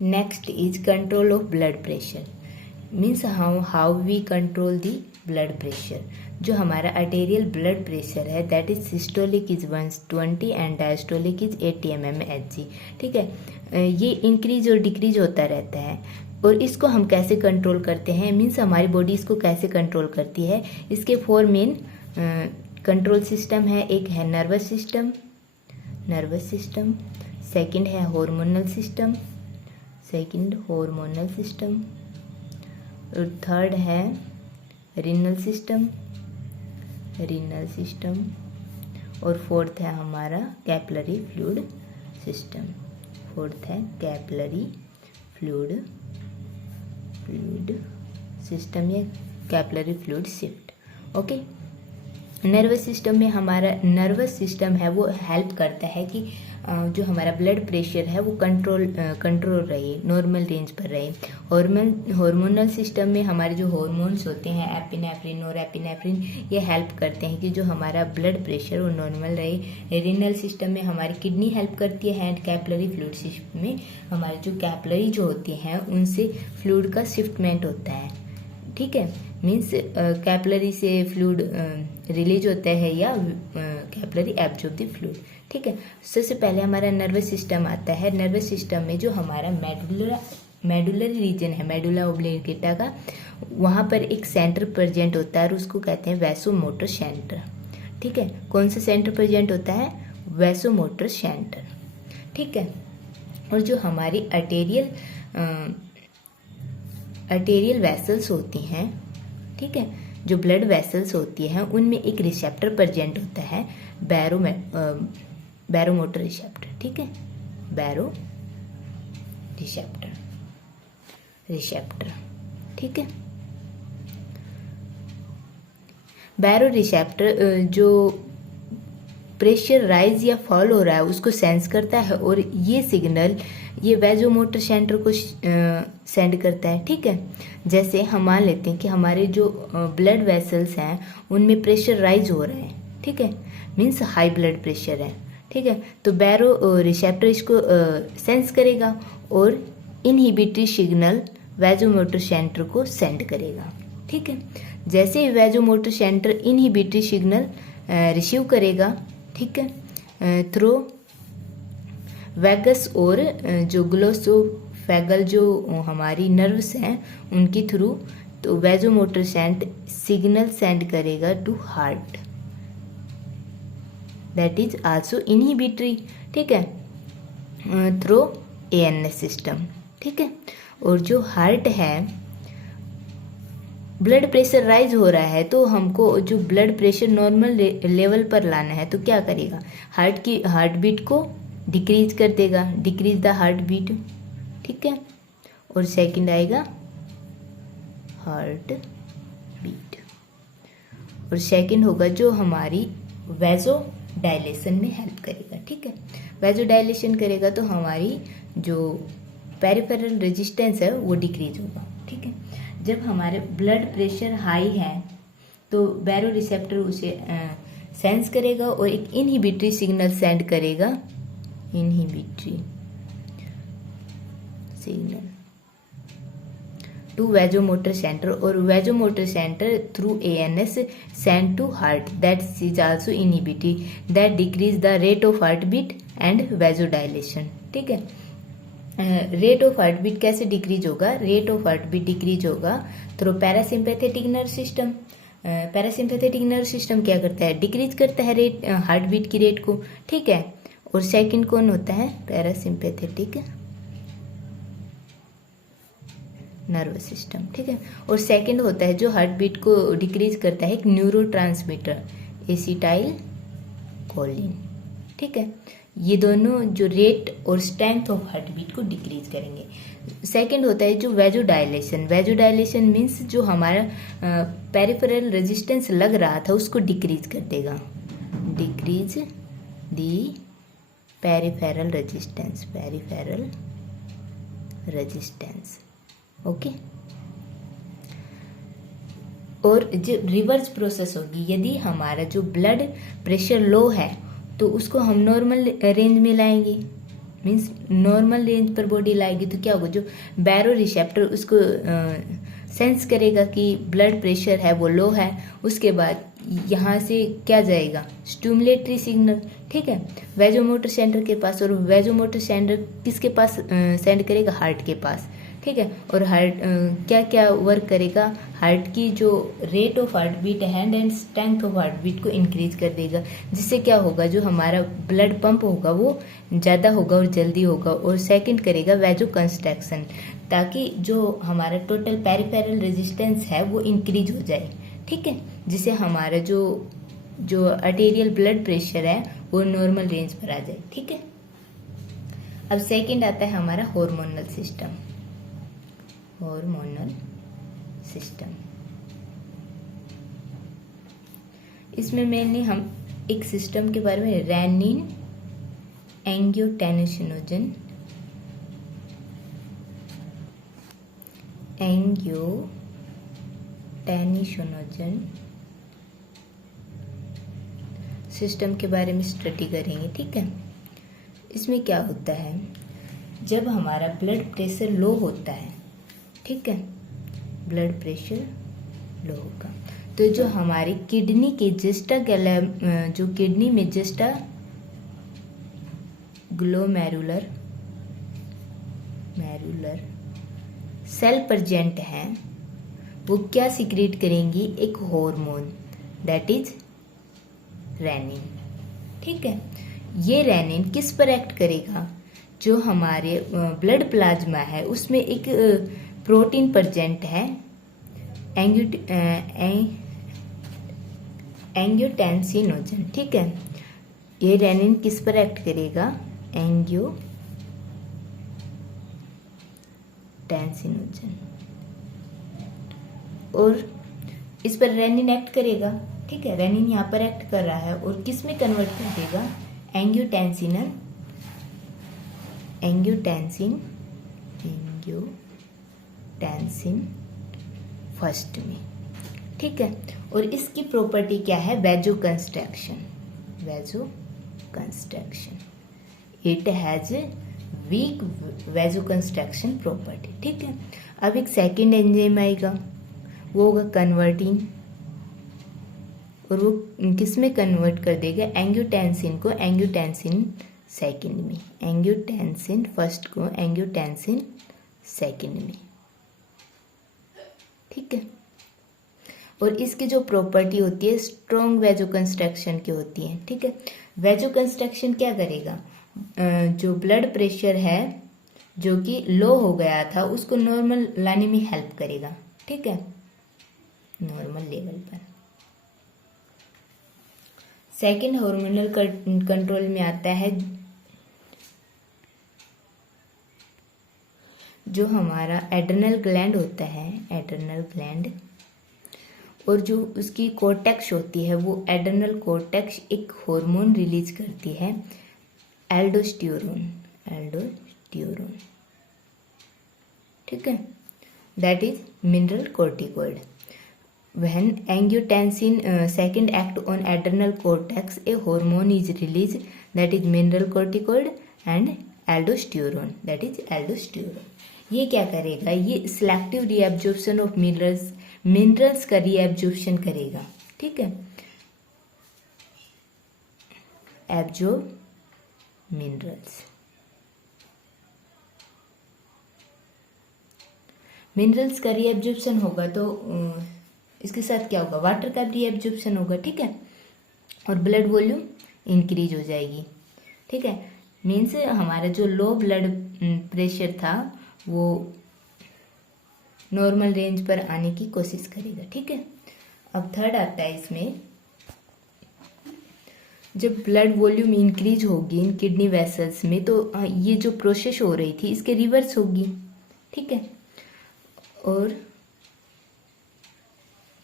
Next is control of blood pressure. Means how we control the blood pressure. जो हमारा arterial blood pressure है that is systolic is 120 and diastolic is 80 mmHg. ठीक है, ये increase और decrease होता रहता है और इसको हम कैसे कंट्रोल करते हैं, मीन्स हमारी बॉडी इसको कैसे कंट्रोल करती है. इसके 4 मेन कंट्रोल सिस्टम है. एक है नर्वस सिस्टम, सेकंड है हार्मोनल सिस्टम, और थर्ड है रीनल सिस्टम, और फोर्थ है हमारा कैपिलरी फ्लूइड सिस्टम या capillary fluid shift. Okay. Nervous system में हमारा नर्वस सिस्टम है वो हेल्प करता है कि जो हमारा ब्लड प्रेशर है वो कंट्रोल रहे, नॉर्मल रेंज पर रहे. हार्मोनल सिस्टम में हमारे जो हार्मोन्स होते हैं एपिनेफ्रिन, नॉरएपिनेफ्रिन, ये हेल्प करते हैं कि जो हमारा ब्लड प्रेशर वो नॉर्मल रहे. रीनल सिस्टम में हमारी किडनी हेल्प करती है. एंड कैपिलरी फ्लूइड सिस्टम में हमारे जो कैपिलरी जो होती हैं उनसे फ्लूइड का शिफ्टमेंट होता है. ठीक है, मीन्स कैपिलरी से फ्लूइड रिलीज होता है या कैपिलरी एब्जॉर्ब द फ्लूइड. ठीक है, सबसे पहले हमारा नर्वस सिस्टम आता है. नर्वस सिस्टम में जो हमारा मेडुलरी रीजन है, मेडुला ओब्लिंगेटा का, वहाँ पर एक सेंटर प्रेजेंट होता है और उसको कहते हैं वैसोमोटर सेंटर. ठीक है, कौन सा सेंटर प्रेजेंट होता है? Vasomotor centre. ठीक है, और जो हमारी अर्टेरियल वेसल्स होती हैं, ठीक है, जो ब्लड वेसल्स होती हैं उनमें एक रिसेप्टर प्रेजेंट होता है, बैरोमोटर रिसेप्टर. ठीक है, बैरो रिसेप्टर. ठीक है, बैरो रिसेप्टर जो प्रेशर राइज या फॉल हो रहा है उसको सेंस करता है और ये सिग्नल ये वैसोमोटर सेंटर को सेंड करता है. ठीक है, जैसे हम मान लेते हैं कि हमारे जो ब्लड वेसल्स हैं उनमें प्रेशर राइज हो रहा है. ठीक है, मीन्स हाई ब्लड प्रेशर है. ठीक है, तो बैरो रिसेप्टर इसको सेंस करेगा और इनहिबिटरी सिग्नल वैसोमोटर सेंटर को सेंड करेगा. ठीक है, जैसे ही vasomotor centre inhibitory signal receive करेगा, ठीक है, थ्रू वैगस और जो ग्लोसोफेगल जो हमारी नर्व्स हैं उनकी थ्रू, तो वैसोमोटर सिग्नल सेंड करेगा to heart, that is also inhibitory. ठीक है, थ्रू एएनएस सिस्टम. ठीक है, और जो हार्ट है, ब्लड प्रेशर राइज हो रहा है तो हमको जो ब्लड प्रेशर नॉर्मल लेवल पर लाना है तो क्या करेगा? हार्ट बीट को डिक्रीज कर देगा, डिक्रीज द हार्ट बीट. ठीक है, और सेकंड आएगा हार्ट बीट, और सेकंड होगा जो हमारी वैसो डायलेशन में हेल्प करेगा. ठीक है, वैसो डायलेशन करेगा तो हमारी जो पेरिफेरल रेजिस्टेंस है वो डिक्रीज होगा. ठीक है, जब हमारे ब्लड प्रेशर हाई है तो बैरो रिसेप्टर उसे सेंस करेगा और एक इनहिबिटरी सिग्नल सेंड करेगा, inhibitory signal to vasomotor centre, और vasomotor centre through ANS send to heart, that is also inhibitory, that decrease the rate of heart beat and vasodilation. ठीक है, रेट ऑफ हार्ट बीट कैसे decrease होगा? Rate of heart beat decrease होगा through parasympathetic nerve system. Parasympathetic nerve system क्या करता है? Decrease करता है रेट हार्ट बीट की रेट को. ठीक है, और सेकंड कौन होता है? Parasympathetic nerve system. ठीक है, और सेकंड होता है जो हार्ट बीट को डिक्रीज करता है, एक न्यूरोट्रांसमीटर एसिटाइल कोलिन. ठीक है, ये दोनों जो रेट और स्ट्रेंथ ऑफ हार्ट बीट को डिक्रीज करेंगे. सेकंड होता है जो वैसोडाइलेशन. वैसोडाइलेशन मीन्स जो हमारा पेरिफेरल रेजिस्टेंस लग रहा था उसको डिक्रीज कर देगा, डिक्रीज दी पेरिफेरल रेजिस्टेंस. ओके, और जो रिवर्स प्रोसेस होगी, यदि हमारा जो ब्लड प्रेशर लो है तो उसको हम नॉर्मल रेंज में लाएंगे. मीन्स नॉर्मल रेंज पर बॉडी लाएगी तो क्या होगा, जो बैरो रिसेप्टर उसको सेंस करेगा कि ब्लड प्रेशर है वो लो है, उसके बाद यहाँ से क्या जाएगा, स्टिमुलेटरी सिग्नल, ठीक है, वेजोमोटर सेंटर के पास, और वेजोमोटर सेंटर किसके पास सेंड करेगा, हार्ट के पास, ठीक है। और हार्ट क्या क्या वर्क करेगा, हार्ट की जो rate of heart beat hand and strength of heart beat को इंक्रीज कर देगा, जिससे क्या होगा, जो हमारा ब्लड पंप होगा वो ज़्यादा होगा और जल्दी होगा। और सेकंड करेगा वेजो कंस्ट्रक्शन, ताकि जो हमारा टोटल पेरिफेरल रेजिस्टेंस है वो इंक्रीज हो जाए, ठीक है, जिससे हमारा जो आर्टेरियल ब्लड प्रेशर है वो नॉर्मल रेंज पर आ जाए, ठीक है। अब सेकंड आता है हमारा हार्मोनल सिस्टम। हार्मोनल सिस्टम, इसमें मेनली हम एक सिस्टम के बारे में, रेनिन एंजियोटेंसिनोजन सिस्टम के बारे में स्टडी करेंगे, ठीक है। इसमें क्या होता है, जब हमारा ब्लड प्रेशर लो होता है, ठीक है, ब्लड प्रेशर लो होगा तो जो हमारी किडनी के जो किडनी में जस्टा ग्लोमेरुलर सेल प्रेजेंट है, वो क्या सिक्रेट करेंगी, एक हार्मोन, दैट इज रेनिन, ठीक है। ये रेनिन किस पर एक्ट करेगा, जो हमारे ब्लड प्लाज्मा है उसमें एक प्रोटीन प्रेजेंट है, एंजियोटेंसिनोजन, ठीक है। ये रेनिन किस पर एक्ट करेगा, एंजियोटेंसिनोजन, और इस पर रेनिन एक्ट करेगा, ठीक है, रेनिन यहाँ पर एक्ट कर रहा है और किस में कन्वर्ट कर देगा, एंजियोटेंसिन फर्स्ट में, ठीक है। और इसकी प्रॉपर्टी क्या है, vasoconstriction, it has weak vasoconstriction property, ठीक है। अब एक सेकेंड एंजाइम आएगा, वो होगा कन्वर्टिंग, और वो किस में कन्वर्ट कर देगा, एंजियोटेंसिन को एंजियोटेंसिन सेकेंड में, एंजियोटेंसिन फर्स्ट को एंजियोटेंसिन सेकेंड में, ठीक है। और इसकी जो प्रॉपर्टी होती है स्ट्रॉन्ग वेजो कंस्ट्रक्शन की होती है, ठीक है। वेजो कंस्ट्रक्शन क्या करेगा, जो ब्लड प्रेशर है जो कि लो हो गया था उसको नॉर्मल लाने में हेल्प करेगा, ठीक है, नॉर्मल लेवल पर। सेकेंड हार्मोनल कंट्रोल में आता है जो हमारा एड्रेनल ग्लैंड होता है, एड्रेनल ग्लैंड, और जो उसकी कोर्टेक्स होती है, वो एड्रेनल कोर्टेक्स एक हार्मोन रिलीज करती है, एल्डोस्टेरोन, ठीक है, that is mineral corticoid. When angiotensin second act on adrenal cortex, a hormone is released, that is mineral corticoid, and aldosterone, that is aldosterone. ये क्या करेगा, ये सिलेक्टिव रीएब्जॉर्प्शन ऑफ मिनरल्स का reabsorption करेगा, ठीक है, एब्जॉर्ब मिनरल्स का reabsorption होगा तो इसके साथ क्या होगा, वाटर का भी एब्जॉर्प्शन होगा, ठीक है, और ब्लड वॉल्यूम इंक्रीज हो जाएगी, ठीक है। मीन्स हमारा जो लो ब्लड प्रेशर था वो नॉर्मल रेंज पर आने की कोशिश करेगा, ठीक है। अब थर्ड आता है इसमें, जब ब्लड वॉल्यूम इंक्रीज होगी इन किडनी वेसल्स में तो ये जो प्रोसेस हो रही थी इसके रिवर्स होगी, ठीक है। और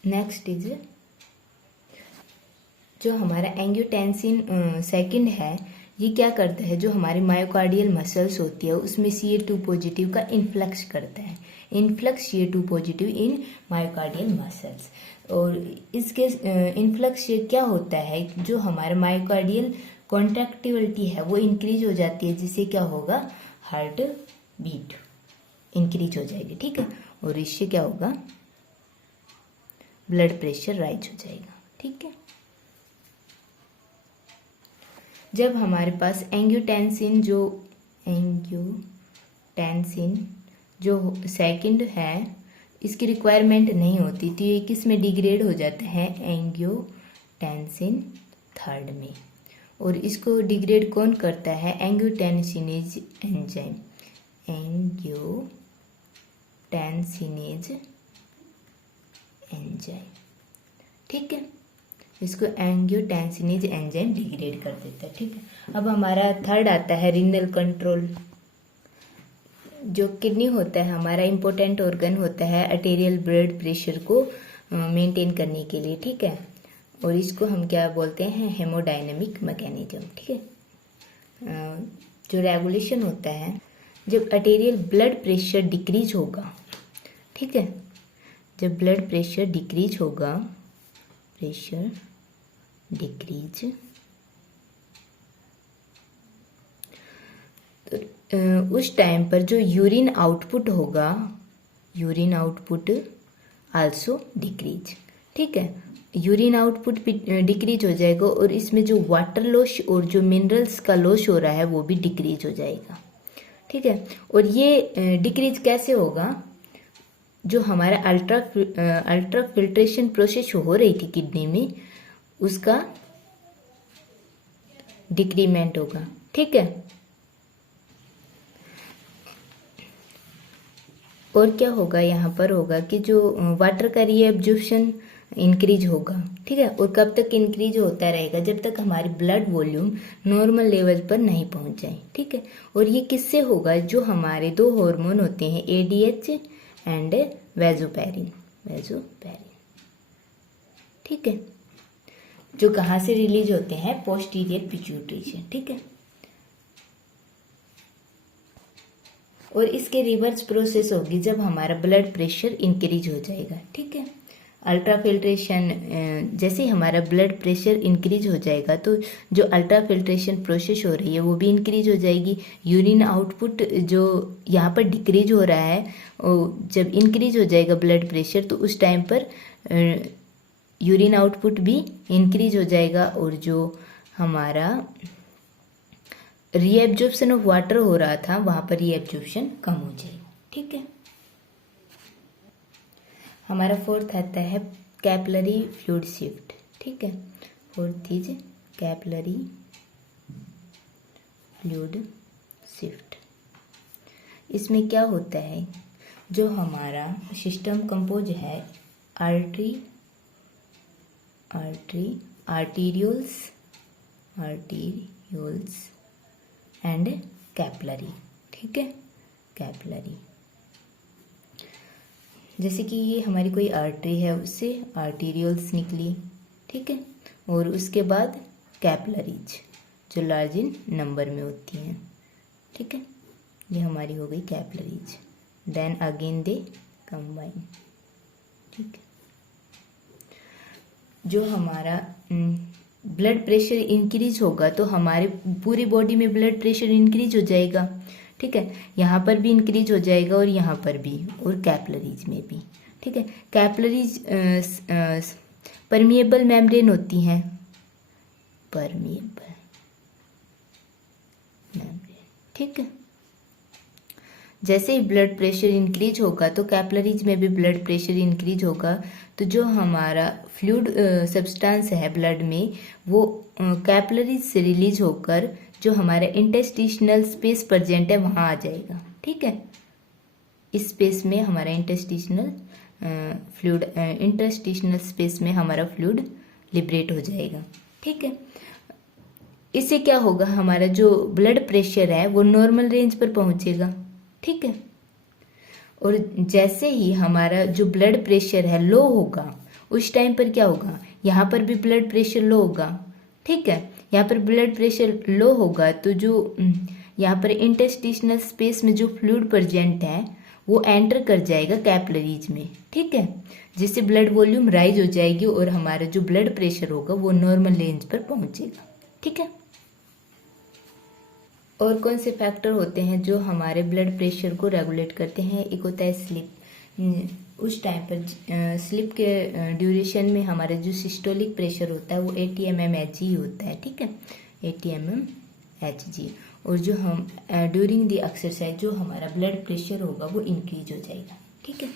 नेक्स्ट इज जो हमारा एंजियोटेंसिन सेकंड है, ये क्या करता है, जो हमारी मायोकार्डियल मसल्स होती है उसमें Ca2 पॉजिटिव का इन्फ्लक्स करता है, influx Ca2 positive in myocardial muscles. और इसके इन्फ्लक्स से क्या होता है, जो हमारा मायोकार्डियल कॉन्ट्रैक्टिविटी है वो इंक्रीज हो जाती है, जिससे क्या होगा, हार्ट बीट इंक्रीज हो जाएगी, ठीक है। और इससे क्या होगा, ब्लड प्रेशर राइज हो जाएगा, ठीक है। जब हमारे पास एंजियोटेंसिन जो सेकंड है, इसकी रिक्वायरमेंट नहीं होती, तो ये किस में डिग्रेड हो जाता है, एंजियोटेंसिन थर्ड में। और इसको डिग्रेड कौन करता है, एंजियोटेंसिनेज एंजाइम, एंजियोटेंसिनेज एंजाइम, ठीक है। इसको एंजियोटेंसिनेज एंजाइम डिग्रेड कर देता है, ठीक है। अब हमारा थर्ड आता है रीनल कंट्रोल। जो किडनी होता है हमारा इम्पोर्टेंट ऑर्गन होता है आर्टेरियल ब्लड प्रेशर को मेंटेन करने के लिए, ठीक है। और इसको हम क्या बोलते हैं, हेमोडायनेमिक मैकेनिज्म, ठीक है। जो रेगुलेशन होता है, जब आर्टेरियल ब्लड प्रेशर डिक्रीज होगा, ठीक है, जब ब्लड प्रेशर डिक्रीज होगा, प्रेशर डिक्रीज, तो उस टाइम पर जो यूरिन आउटपुट होगा, यूरिन आउटपुट आल्सो डिक्रीज, ठीक है। यूरिन आउटपुट डिक्रीज हो जाएगा और इसमें जो वाटर लॉस और जो मिनरल्स का लॉस हो रहा है वो भी डिक्रीज हो जाएगा, ठीक है। और ये डिक्रीज कैसे होगा, जो हमारा अल्ट्रा फिल्ट्रेशन प्रोसेस हो रही थी किडनी में, उसका डिक्रीमेंट होगा, ठीक है। और क्या होगा, यहाँ पर होगा कि जो वाटर का रीएब्जॉर्प्शन इंक्रीज होगा, ठीक है। और कब तक इंक्रीज होता रहेगा, जब तक हमारी ब्लड वॉल्यूम नॉर्मल लेवल पर नहीं पहुंच जाए, ठीक है। और ये किससे होगा, जो हमारे दो हार्मोन होते हैं, एडीएच एंड वेजोपेरिन, ठीक है, जो कहाँ से रिलीज होते हैं, पोस्टीरियर पिट्यूटरी से, ठीक है। और इसके रिवर्स प्रोसेस होगी जब हमारा ब्लड प्रेशर इंक्रीज हो जाएगा, ठीक है। अल्ट्रा फिल्ट्रेशन, जैसे ही हमारा ब्लड प्रेशर इंक्रीज हो जाएगा तो जो अल्ट्रा फिल्ट्रेशन प्रोसेस हो रही है वो भी इंक्रीज हो जाएगी। यूरिन आउटपुट जो यहाँ पर डिक्रीज हो रहा है, जब इंक्रीज हो जाएगा ब्लड प्रेशर तो उस टाइम पर यूरिन आउटपुट भी इंक्रीज हो जाएगा और जो हमारा रीएब्जॉर्प्शन ऑफ वाटर हो रहा था वहाँ पर रीएब्जॉर्प्शन कम हो जाएगा, ठीक है। हमारा फोर्थ आता है कैपिलरी फ्लूइड शिफ्ट, ठीक है। Fourth is capillary fluid shift. इसमें क्या होता है, जो हमारा सिस्टम कंपोज है आर्टीरियोल्स एंड कैपिलरी, ठीक है, कैपिलरी। जैसे कि ये हमारी कोई आर्टरी है, उससे आर्टीरियोल्स निकली, ठीक है, और उसके बाद कैपिलरीज जो लार्ज इन नंबर में होती हैं, ठीक है, ये हमारी हो गई capillaries. Then again they combine, ठीक है। जो हमारा ब्लड प्रेशर इंक्रीज होगा तो हमारे पूरी बॉडी में ब्लड प्रेशर इंक्रीज हो जाएगा, ठीक है। यहाँ पर भी इंक्रीज हो जाएगा और यहाँ पर भी, और कैपिलरीज में भी, ठीक है। कैपिलरीज परमिएबल मेम्ब्रेन होती हैं, परमिएबल मेम्ब्रेन, ठीक है। जैसे ही ब्लड प्रेशर इंक्रीज होगा तो कैपिलरीज में भी ब्लड प्रेशर इंक्रीज होगा, तो जो हमारा फ्लूइड सब्सटेंस है ब्लड में वो कैपिलरीज से रिलीज होकर जो हमारा इंटेस्टिशनल स्पेस प्रेजेंट है वहाँ आ जाएगा, ठीक है। इस स्पेस में हमारा इंटरस्टिशनल स्पेस में हमारा फ्लूइड लिबरेट हो जाएगा, ठीक है। इससे क्या होगा, हमारा जो ब्लड प्रेशर है वो नॉर्मल रेंज पर पहुंचेगा, ठीक है। और जैसे ही हमारा जो ब्लड प्रेशर है लो होगा उस टाइम पर क्या होगा, यहाँ पर भी ब्लड प्रेशर लो होगा, ठीक है। यहाँ पर ब्लड प्रेशर लो होगा तो जो यहाँ पर इंटरस्टिशनल स्पेस में जो फ्लूइड प्रेजेंट है वो एंटर कर जाएगा कैपिलरीज में, ठीक है, जिससे ब्लड वॉल्यूम राइज हो जाएगी और हमारा जो ब्लड प्रेशर होगा वो नॉर्मल रेंज पर पहुंचेगा, ठीक है। और कौन से फैक्टर होते हैं जो हमारे ब्लड प्रेशर को रेगुलेट करते हैं? एक होता है स्लीप। उस टाइम पर स्लीप के ड्यूरेशन में हमारा जो सिस्टोलिक प्रेशर होता है वो 80 mmHg होता है, ठीक है, 80 mmHg। और जो हम ड्यूरिंग द एक्सरसाइज जो हमारा ब्लड प्रेशर होगा वो इंक्रीज हो जाएगा, ठीक है।